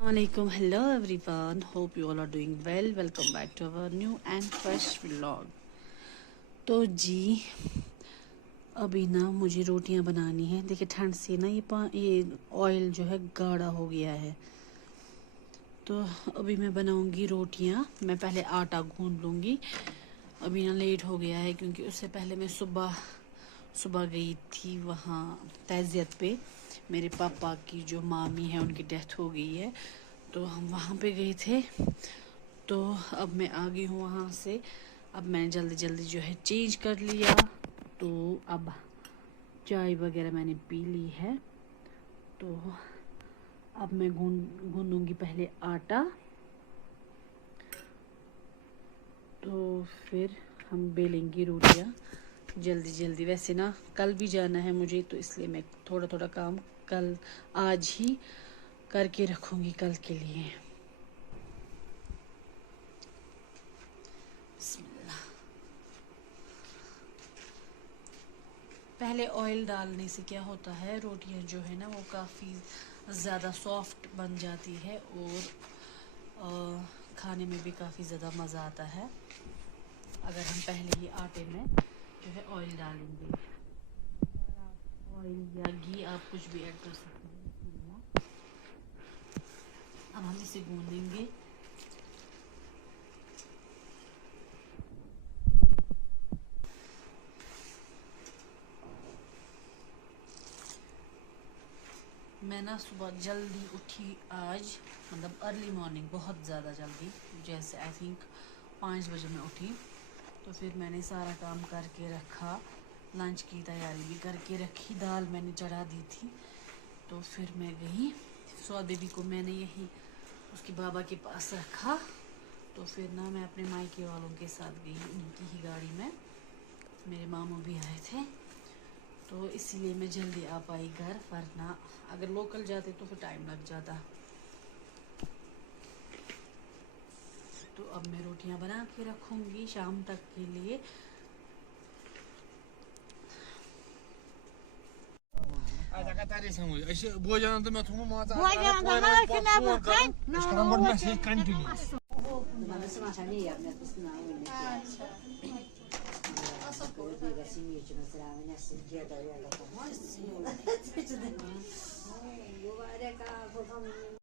Assalamualaikum, hello everyone, hope you all are doing well. Welcome back to our new and fresh vlog. तो जी अभी ना मुझे रोटियां बनानी है। देखिए ठंड से ना ये ऑयल जो है गाढ़ा हो गया है। तो अभी मैं बनाऊंगी रोटियां। मैं पहले आटा गूंद लूँगी। अभी ना लेट हो गया है क्योंकि उससे पहले मैं सुबह गई थी वहाँ तज़ियत पे। मेरे पापा की जो मामी है उनकी डेथ हो गई है, तो हम वहाँ पे गए थे। तो अब मैं आ गई हूँ वहाँ से। अब मैंने जल्दी जल्दी जो है चेंज कर लिया। तो अब चाय वगैरह मैंने पी ली है। तो अब मैं गूंदूंगी पहले आटा, तो फिर हम बेलेंगी रोटियाँ जल्दी जल्दी। वैसे ना कल भी जाना है मुझे, तो इसलिए मैं थोड़ा थोड़ा काम आज ही करके रखूँगी कल के लिए। पहले ऑयल डालने से क्या होता है, रोटियां जो है ना वो काफ़ी ज़्यादा सॉफ्ट बन जाती है और खाने में भी काफ़ी ज़्यादा मज़ा आता है अगर हम पहले ही आटे में जो है ऑयल डालेंगे। ऑयल या घी आप कुछ भी ऐड कर सकते हैं। अब हम इसे गूंदेंगे। मैं ना सुबह जल्दी उठी आज, मतलब अर्ली मॉर्निंग, बहुत ज़्यादा जल्दी, जैसे आई थिंक 5 बजे मैं उठी। तो फिर मैंने सारा काम करके रखा, लंच की तैयारी भी करके रखी, दाल मैंने चढ़ा दी थी। तो फिर मैं गई, सौद बेबी को मैंने यही उसके बाबा के पास रखा। तो फिर ना मैं अपने मायके वालों के साथ गई, उनकी ही गाड़ी में। मेरे मामू भी आए थे, तो इसीलिए मैं जल्दी आ पाई घर, वरना अगर लोकल जाते तो फिर टाइम लग जाता। तो अब मैं रोटियां बना के रखूंगी शाम तक के लिए।